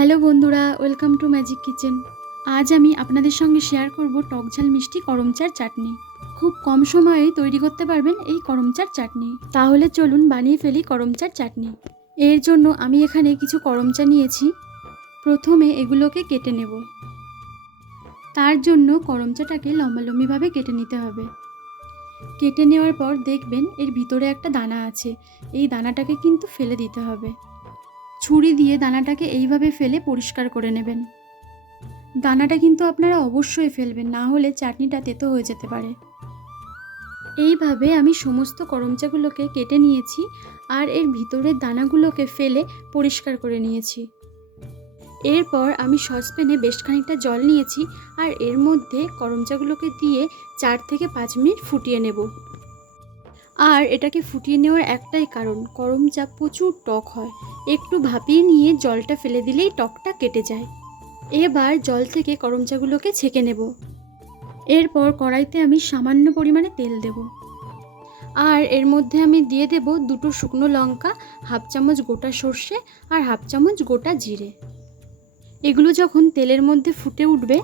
Hello বন্ধুরা, welcome to magic kitchen. আজ আমি আপনাদের সঙ্গে শেয়ার করব টকঝাল মিষ্টি করমচার চাটনি। খুব কম সময়েই তৈরি করতে পারবেন এই করমচার চাটনি। তাহলে চলুন বানিয়ে ফেলি করমচার চাটনি। এর জন্য আমি এখানে কিছু করমচা নিয়েছি। প্রথমে এগুলোকে কেটে নেব। তার জন্য করমচাটাকে লম্বালম্বিভাবে কেটে নিতে হবে। কেটে নেওয়ার পর দেখবেন এর ভিতরে একটা দানা আছে। এই দানাটাকে কিন্তু ফেলে দিতে হবে। ছুরি দিয়ে দানাটাকে এইভাবে ফেলে পরিষ্কার করে নেবেন। দানাটা কিন্তু আপনারা অবশ্যই ফেলবেন, না হলে চাটনিটা তেতো হয়ে যেতে পারে। এইভাবে আমি সমস্ত করমচাগুলোকে কেটে নিয়েছি আর এর ভিতরের দানাগুলোকে ফেলে পরিষ্কার করে নিয়েছি। এরপর আমি সসপ্যানে বেশ খানিকটা জল নিয়েছি আর এর মধ্যে করমচাগুলোকে দিয়ে 4 থেকে 5 মিনিট ফুটিয়ে নেব। আর এটাকে ফুটিয়ে নেওয়ার একটাই কারণ, করমচা প্রচুর টক হয়। একটু ভাপিয়ে নিয়ে জলটা ফেলে দিলেই টকটা কেটে যায়। এবার জল থেকে করমচাগুলোকে ছেঁকে নেব। এরপর কড়াইতে আমি সামান্য পরিমাণে তেল দেব আর এর মধ্যে আমি দিয়ে দেব 2 শুকনো লঙ্কা, হাফ চামচ গোটা সর্ষে আর হাফ চামচ গোটা জিরে। এগুলো যখন তেলের মধ্যে ফুটে উঠবে,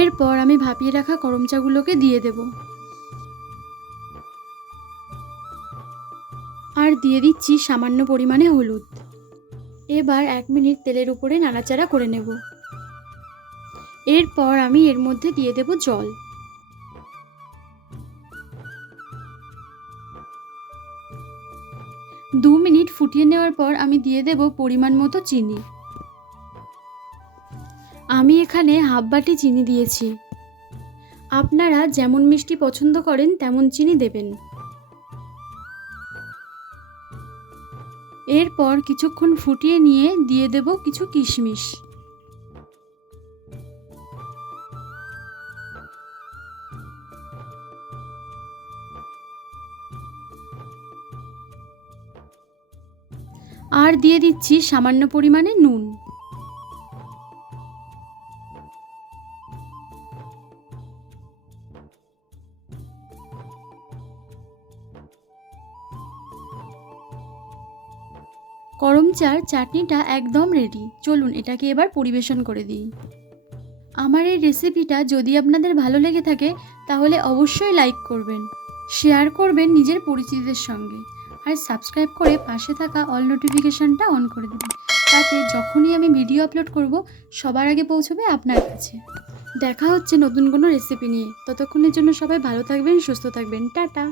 এরপর আমি ভাপিয়ে রাখা করমচাগুলোকে দিয়ে দেব আর দিয়ে দিচ্ছি সামান্য পরিমাণে হলুদ। এবার 1 মিনিট তেলের উপরে নাড়াচাড়া করে নেব। এরপর আমি এর মধ্যে দিয়ে দেব জল। দু মিনিট ফুটিয়ে নেওয়ার পর আমি দিয়ে দেব পরিমাণ মতো চিনি। আমি এখানে হাফ বাটি চিনি দিয়েছি। আপনারা যেমন মিষ্টি পছন্দ করেন তেমন চিনি দেবেন। এরপর কিছুক্ষণ ফুটিয়ে নিয়ে দিয়ে দেব কিছু কিশমিশ। আর দিয়ে দিচ্ছি সামান্য পরিমাণে নুন। করমচার চাটনিটা একদম রেডি। চলুন এটাকে এবার পরিবেশন করে দিই। আমার এই রেসিপিটা যদি আপনাদের ভালো লেগে থাকে তাহলে অবশ্যই লাইক করবেন, শেয়ার করবেন নিজের পরিচিতদের সঙ্গে আর সাবস্ক্রাইব করে পাশে থাকা অল নোটিফিকেশানটা অন করে দেবেন। তাতে যখনই আমি ভিডিও আপলোড করব সবার আগে পৌঁছবে আপনার কাছে। দেখা হচ্ছে নতুন কোনো রেসিপি নিয়ে। ততক্ষণের জন্য সবাই ভালো থাকবেন, সুস্থ থাকবেন। টাটা।